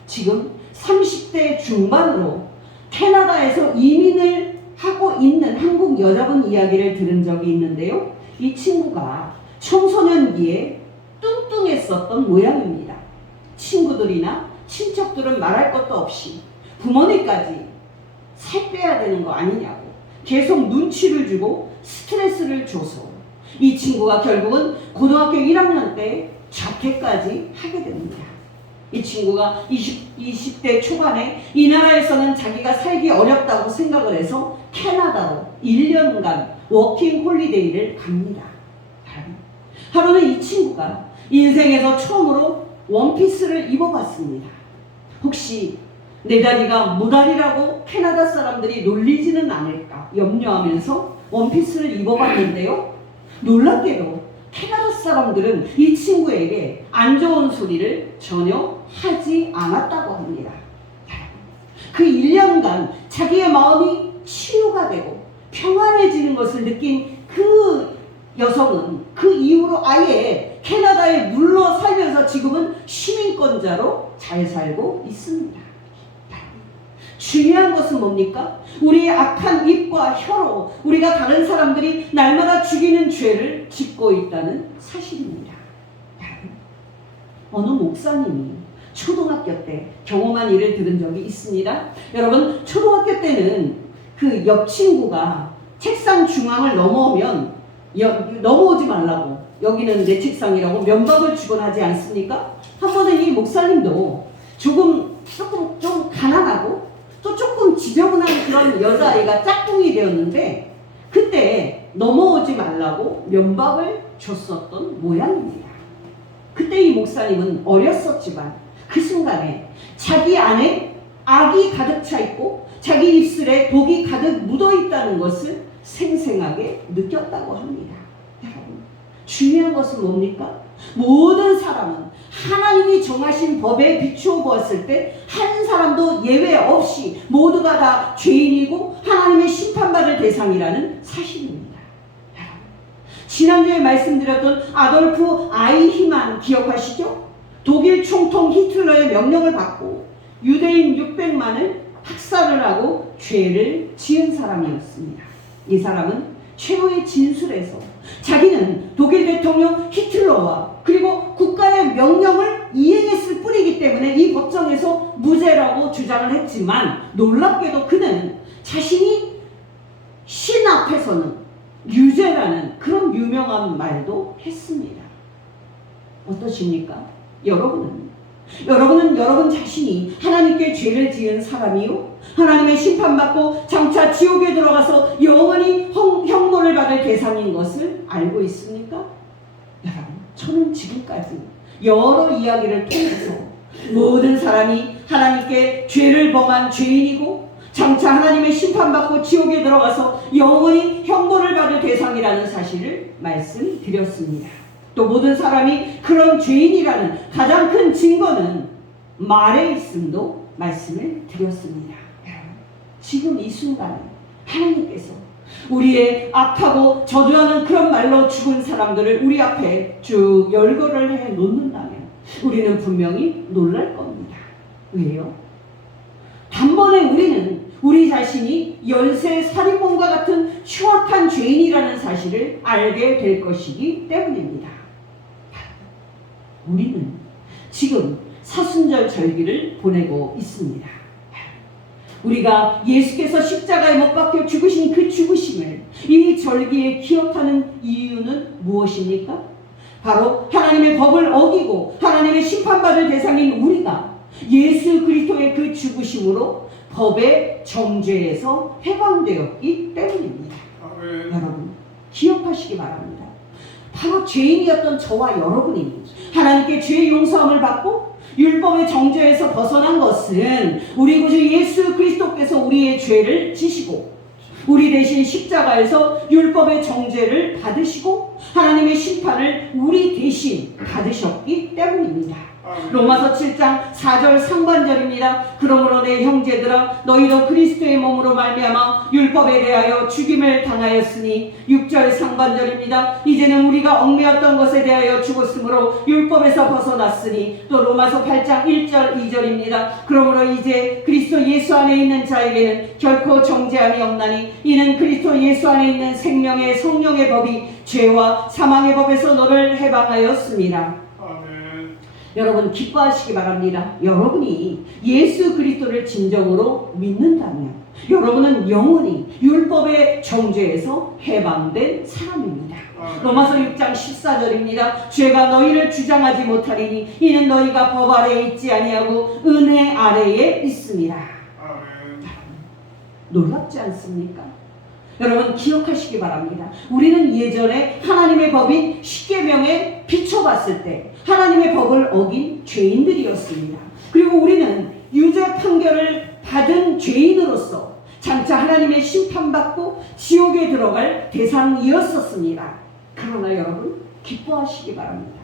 지금 30대 중반으로 캐나다에서 이민을 하고 있는 한국 여자분 이야기를 들은 적이 있는데요. 이 친구가 청소년기에 뚱뚱했었던 모양입니다. 친구들이나 친척들은 말할 것도 없이 부모님까지 살 빼야 되는 거 아니냐고 계속 눈치를 주고 스트레스를 줘서 이 친구가 결국은 고등학교 1학년 때 자퇴까지 하게 됩니다. 이 친구가 20대 초반에 이 나라에서는 자기가 살기 어렵다고 생각을 해서 캐나다로 1년간 워킹 홀리데이를 갑니다. 하루는 이 친구가 인생에서 처음으로 원피스를 입어봤습니다. 혹시 내 다리가 모다리라고 캐나다 사람들이 놀리지는 않을까 염려하면서 원피스를 입어봤는데요. 놀랍게도 캐나다 사람들은 이 친구에게 안 좋은 소리를 전혀 하지 않았다고 합니다. 그 1년간 자기의 마음이 치유가 되고 평안해지는 것을 느낀 그 여성은 그 이후로 아예 캐나다에 물러 살면서 지금은 시민권자로 잘 살고 있습니다. 중요한 것은 뭡니까? 우리의 악한 입과 혀로 우리가 다른 사람들이 날마다 죽이는 죄를 짓고 있다는 사실입니다. 어느 목사님이 초등학교 때 경험한 일을 들은 적이 있습니다. 여러분, 초등학교 때는 그 옆 친구가 책상 중앙을 넘어오면 넘어오지 말라고, 여기는 내 책상이라고 면박을 주곤 하지 않습니까? 한 번은 이 목사님도 조금 좀 가난하고 또 조금 지저분한 그런 여자아이가 짝꿍이 되었는데 그때 넘어오지 말라고 면박을 줬었던 모양입니다. 그때 이 목사님은 어렸었지만 그 순간에 자기 안에 악이 가득 차 있고 자기 입술에 독이 가득 묻어 있다는 것을 생생하게 느꼈다고 합니다. 여러분, 중요한 것은 뭡니까? 모든 사람은 하나님이 정하신 법에 비추어 보았을 때 한 사람도 예외 없이 모두가 다 죄인이고 하나님의 심판받을 대상이라는 사실입니다. 지난주에 말씀드렸던 아돌프 아이히만 기억하시죠? 독일 총통 히틀러의 명령을 받고 유대인 600만을 학살을 하고 죄를 지은 사람이었습니다. 이 사람은 최후의 진술에서 자기는 독일 대통령 히틀러와 그리고 국가의 명령을 이행했을 뿐이기 때문에 이 법정에서 무죄라고 주장을 했지만 놀랍게도 그는 자신이 신 앞에서는 유죄라는 그런 유명한 말도 했습니다. 어떠십니까? 여러분은 여러분 자신이 하나님께 죄를 지은 사람이요 하나님의 심판받고 장차 지옥에 들어가서 영원히 형벌을 받을 대상인 것을 알고 있습니까? 여러분, 저는 지금까지 여러 이야기를 통해서 모든 사람이 하나님께 죄를 범한 죄인이고 장차 하나님의 심판받고 지옥에 들어가서 영원히 형벌을 받을 대상이라는 사실을 말씀드렸습니다. 또 모든 사람이 그런 죄인이라는 가장 큰 증거는 말에 있음도 말씀을 드렸습니다. 지금 이 순간에 하나님께서 우리의 악하고 저주하는 그런 말로 죽은 사람들을 우리 앞에 쭉 열거를 해 놓는다면 우리는 분명히 놀랄 겁니다. 왜요? 단번에 우리는 우리 자신이 연쇄 살인범과 같은 흉악한 죄인이라는 사실을 알게 될 것이기 때문입니다. 우리는 지금 사순절 절기를 보내고 있습니다. 우리가 예수께서 십자가에 못 박혀 죽으신 그 죽으심을 이 절기에 기억하는 이유는 무엇입니까? 바로 하나님의 법을 어기고 하나님의 심판받을 대상인 우리가 예수 그리스도의 그 죽으심으로 법의 정죄에서 해방되었기 때문입니다. 여러분, 기억하시기 바랍니다. 바로 죄인이었던 저와 여러분이 하나님께 죄의 용서함을 받고 율법의 정죄에서 벗어난 것은 우리 구주 예수 그리스도께서 우리의 죄를 지시고 우리 대신 십자가에서 율법의 정죄를 받으시고 하나님의 심판을 우리 대신 받으셨기 때문입니다. 로마서 7장 4절 상반절입니다. 그러므로 내 형제들아 너희도 그리스도의 몸으로 말미암아 율법에 대하여 죽임을 당하였으니 6절 상반절입니다. 이제는 우리가 얽매였던 것에 대하여 죽었으므로 율법에서 벗어났으니 또 로마서 8장 1절 2절입니다. 그러므로 이제 그리스도 예수 안에 있는 자에게는 결코 정죄함이 없나니 이는 그리스도 예수 안에 있는 생명의 성령의 법이 죄와 사망의 법에서 너를 해방하였습니다. 여러분 기뻐하시기 바랍니다. 여러분이 예수 그리스도를 진정으로 믿는다면 여러분은 영원히 율법의 정죄에서 해방된 사람입니다. 로마서 6장 14절입니다. 죄가 너희를 주장하지 못하리니 이는 너희가 법 아래에 있지 아니하고 은혜 아래에 있습니다. 놀랍지 않습니까? 여러분 기억하시기 바랍니다. 우리는 예전에 하나님의 법인 십계명에 비춰봤을 때 하나님의 법을 어긴 죄인들이었습니다. 그리고 우리는 유죄 판결을 받은 죄인으로서 장차 하나님의 심판받고 지옥에 들어갈 대상이었었습니다. 그러나 여러분 기뻐하시기 바랍니다.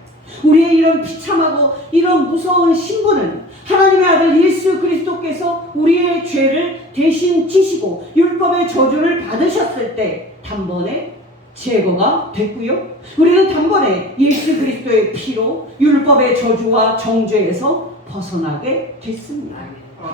우리의 이런 비참하고 이런 무서운 신분은 하나님의 아들 예수 그리스도께서 우리의 죄를 대신 지시고 율법의 저주를 받으셨을 때 단번에 제거가 됐고요. 우리는 단번에 예수 그리스도의 피로 율법의 저주와 정죄에서 벗어나게 됐습니다.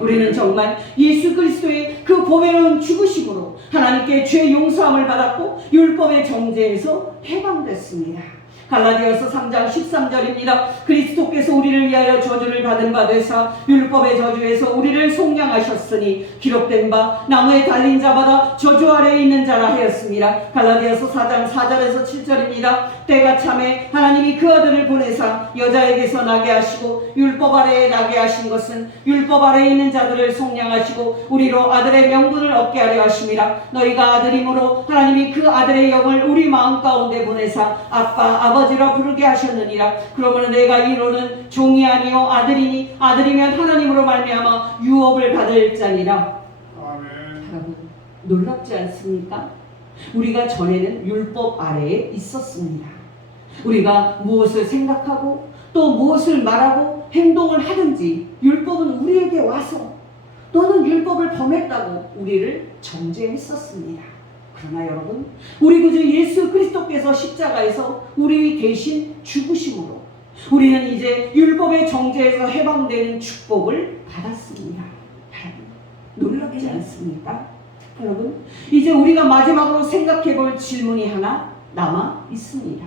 우리는 정말 예수 그리스도의 그 보배로운 죽으심으로 하나님께 죄 용서함을 받았고 율법의 정죄에서 해방됐습니다. 갈라디아서 3장 13절입니다. 그리스도께서 우리를 위하여 저주를 받은 바 되사 율법의 저주에서 우리를 속량하셨으니 기록된 바 나무에 달린 자마다 저주 아래에 있는 자라 하였습니다. 갈라디아서 4장 4절에서 7절입니다. 때가 참에 하나님이 그 아들을 보내사 여자에게서 나게 하시고 율법 아래에 나게 하신 것은 율법 아래에 있는 자들을 속량하시고 우리로 아들의 명분을 얻게 하려 하심이라. 너희가 아들이므로 하나님이 그 아들의 영을 우리 마음 가운데 보내사 아빠 아버지라 부르게 하셨느니라. 그러므로 내가 이로는 종이 아니요 아들이니 아들이면 하나님으로 말미암아 유업을 받을 자니라. 아멘. 여러분 놀랍지 않습니까? 우리가 전에는 율법 아래에 있었습니다. 우리가 무엇을 생각하고 또 무엇을 말하고 행동을 하든지 율법은 우리에게 와서 너는 율법을 범했다고 우리를 정죄했었습니다. 그러나 여러분 우리 구주 예수 그리스도께서 십자가에서 우리 대신 죽으심으로 우리는 이제 율법의 정죄에서 해방되는 축복을 받았습니다. 놀랍지 않습니까? 여러분 이제 우리가 마지막으로 생각해 볼 질문이 하나 남아 있습니다.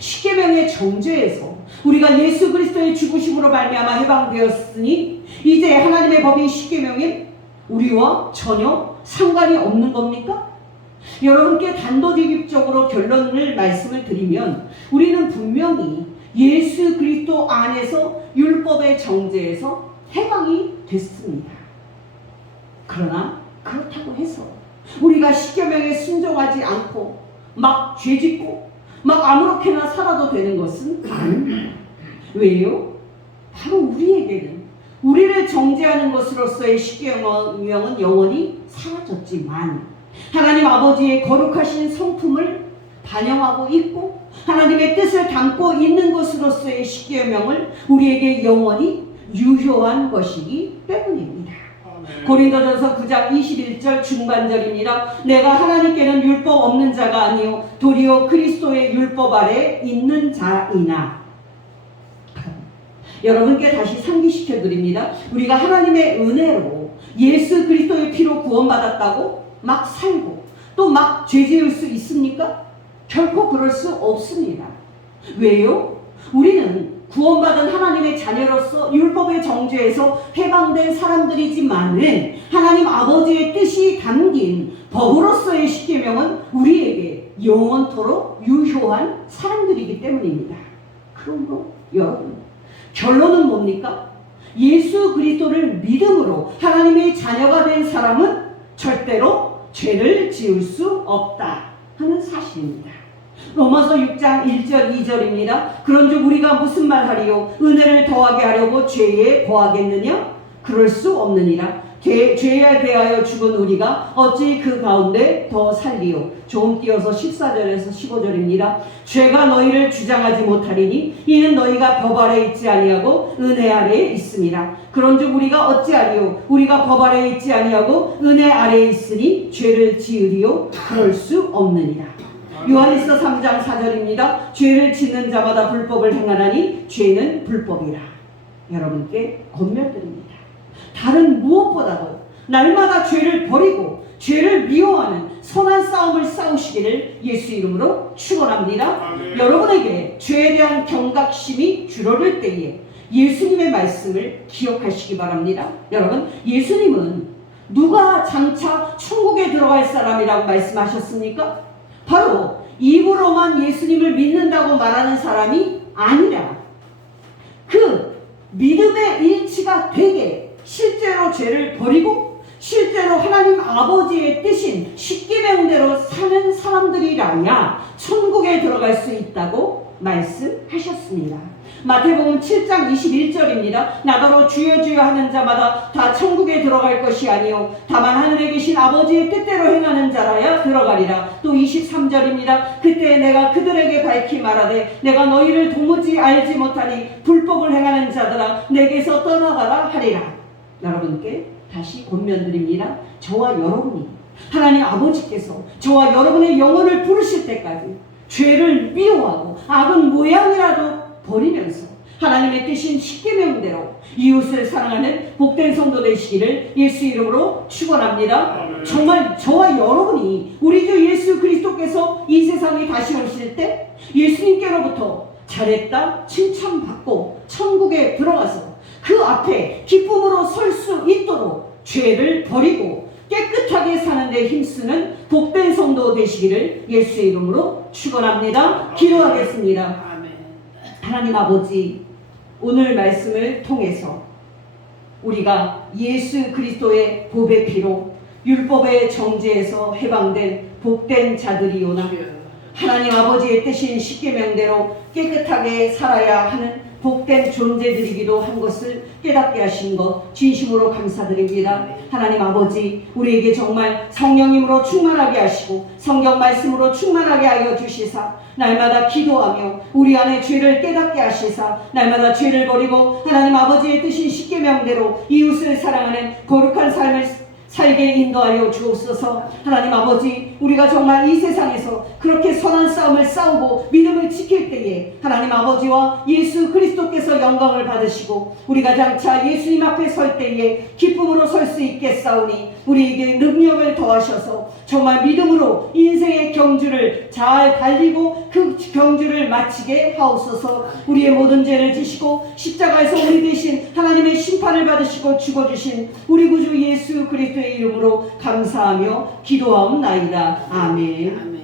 십계명의 정죄에서 우리가 예수 그리스도의 죽으심으로 말미암아 해방되었으니 이제 하나님의 법인 십계명인 우리와 전혀 상관이 없는 겁니까? 여러분께 단도직입적으로 결론을 말씀을 드리면 우리는 분명히 예수 그리스도 안에서 율법의 정죄에서 해방이 됐습니다. 그러나 그렇다고 해서 우리가 십계명에 순종하지 않고 막 죄짓고 막 아무렇게나 살아도 되는 것은 아닙니다. 왜요? 바로 우리에게는 우리를 정죄하는 것으로서의 십계명은 영원히 사라졌지만 하나님 아버지의 거룩하신 성품을 반영하고 있고 하나님의 뜻을 담고 있는 것으로서의 십계명을 우리에게 영원히 유효한 것이기 때문입니다. 고린도전서 9장 21절 중반절입니다. 내가 하나님께는 율법 없는 자가 아니요 도리어 그리스도의 율법 아래 있는 자이나. 여러분께 다시 상기시켜 드립니다. 우리가 하나님의 은혜로 예수 그리스도의 피로 구원받았다고 막 살고 또 막 죄 지을 수 있습니까? 결코 그럴 수 없습니다. 왜요? 우리는 구원받은 하나님의 자녀로서 율법의 정죄에서 해방된 사람들이지만은 하나님 아버지의 뜻이 담긴 법으로서의 십계명은 우리에게 영원토록 유효한 사람들이기 때문입니다. 그러므로 여러분 결론은 뭡니까? 예수 그리스도를 믿음으로 하나님의 자녀가 된 사람은 절대로 죄를 지을 수 없다 하는 사실입니다. 로마서 6장 1절 2절입니다. 그런즉 우리가 무슨 말하리요? 은혜를 더하게 하려고 죄에 거하겠느냐? 그럴 수 없느니라. 죄에 대하여 죽은 우리가 어찌 그 가운데 더 살리요? 조금 띄어서 14절에서 15절입니다. 죄가 너희를 주장하지 못하리니 이는 너희가 법 아래 있지 아니하고 은혜 아래에 있음이라. 그런즉 우리가 어찌하리요? 우리가 법 아래 있지 아니하고 은혜 아래에 있으니 죄를 지으리요? 그럴 수 없느니라. 요한일서 3장 4절입니다. 죄를 짓는 자마다 불법을 행하나니 죄는 불법이라. 여러분께 권면드립니다. 다른 무엇보다도 날마다 죄를 버리고 죄를 미워하는 선한 싸움을 싸우시기를 예수 이름으로 축원합니다. 여러분에게 죄에 대한 경각심이 줄어들 때에 예수님의 말씀을 기억하시기 바랍니다. 여러분, 예수님은 누가 장차 천국에 들어갈 사람이라고 말씀하셨습니까? 바로 입으로만 예수님을 믿는다고 말하는 사람이 아니라 그 믿음의 일치가 되게 실제로 죄를 버리고 실제로 하나님 아버지의 뜻인 십계명대로 사는 사람들이라야 천국에 들어갈 수 있다고 말씀하셨습니다. 마태복음 7장 21절입니다. 나더러 주여 주여 하는 자마다 다 천국에 들어갈 것이 아니요 다만 하늘에 계신 아버지의 뜻대로 행하는 자라야 들어가리라. 또 23절입니다. 그때 내가 그들에게 밝히 말하되 내가 너희를 도무지 알지 못하니 불법을 행하는 자들아 내게서 떠나가라 하리라. 여러분께 다시 권면드립니다. 저와 여러분이 하나님 아버지께서 저와 여러분의 영혼을 부르실 때까지 죄를 미워하고 악은 모양이라도 버리면서 하나님의 뜻인 십계명대로 이웃을 사랑하는 복된 성도 되시기를 예수 이름으로 축원합니다. 정말 저와 여러분이 우리 주 예수 그리스도께서 이 세상에 다시 오실 때 예수님께로부터 잘했다 칭찬받고 천국에 들어가서 그 앞에 기쁨으로 설 수 있도록 죄를 버리고 깨끗하게 사는 데 힘쓰는 복된 성도 되시기를 예수 이름으로 축원합니다. 기도하겠습니다. 하나님 아버지, 오늘 말씀을 통해서 우리가 예수 그리스도의 보배 피로 율법의 정죄에서 해방된 복된 자들이오나 하나님 아버지의 뜻인 십계명대로 깨끗하게 살아야 하는 복된 존재들이기도 한 것을 깨닫게 하신 것 진심으로 감사드립니다. 하나님 아버지, 우리에게 정말 성령님으로 충만하게 하시고 성경 말씀으로 충만하게 하여 주시사 날마다 기도하며 우리 안에 죄를 깨닫게 하시사 날마다 죄를 버리고 하나님 아버지의 뜻인 십계명대로 이웃을 사랑하는 거룩한 삶을 살게 인도하여 주옵소서. 하나님 아버지, 우리가 정말 이 세상에서 그렇게 선한 싸움을 싸우고 믿음을 지킬 때에 하나님 아버지와 예수 그리스도께서 영광을 받으시고 우리가 장차 예수님 앞에 설 때에 기쁨으로 설 수 있겠사오니 우리에게 능력을 더하셔서 정말 믿음으로 인생의 경주를 잘 달리고 그 경주를 마치게 하옵소서. 우리의 모든 죄를 지시고 십자가에서 우리 대신 하나님의 심판을 받으시고 죽어주신 우리 구주 예수 그리스도의 이름으로 감사하며 기도하옵나이다. 아멘.